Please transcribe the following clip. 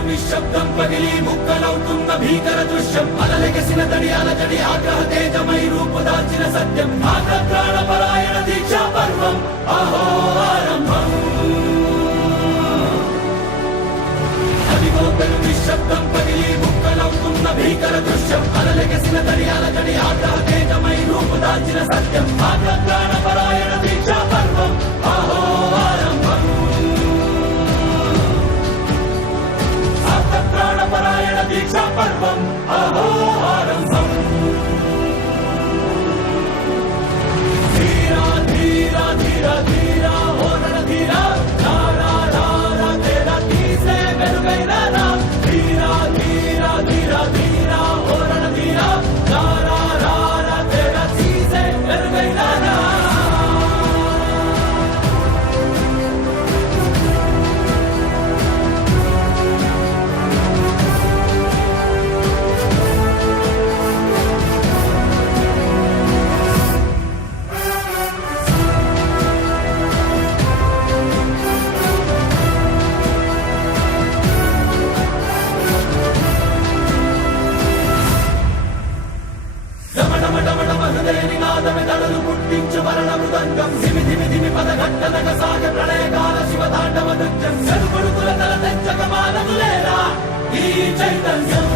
నిశ్శబ్దం పగిలి ముక్కలవుతున్న భీకర దృశ్యం అలలెగసిన తడి అలజడి ఆగ్రహ తేజమై రూపుదాల్చిన సత్యం ప్రాణపరాయణ దీక్షా పర్వం అహో ఆరంభం అదిగో పెను నిశ్శబ్దం పగిలి ముక్కలవుతున్న భీకర దృశ్యం అలలెగసిన తడి అలజడి ఆగ్రహ తేజమై రూపుదాల్చిన సత్యం ప్రాణపరాయణ దీక్షా పర్వం అహో ఆరంభం ప్రాణపరాయణ దీక్షా పర్వం అహో ఆరంభం ధీరా ధీరా ధీరా ధీరా ఓ రణధీరా రారా రారా తేరా తీసే వెలుగైన రా ధీరా ధీరా ధీరా ధీరా ఓ రణధీరా రారా రారా తేరా తీసే వెలుగైన రా పుట్టించు మరణ మృదంగం ధిమి ధిమి ధిమి పదఘట్టనగ సాగ ప్రళయకాల శివ తాండవ నృత్యం చెరుపడుకుల తల తెచ్చక మానదులేరా ఈ చైతన్యం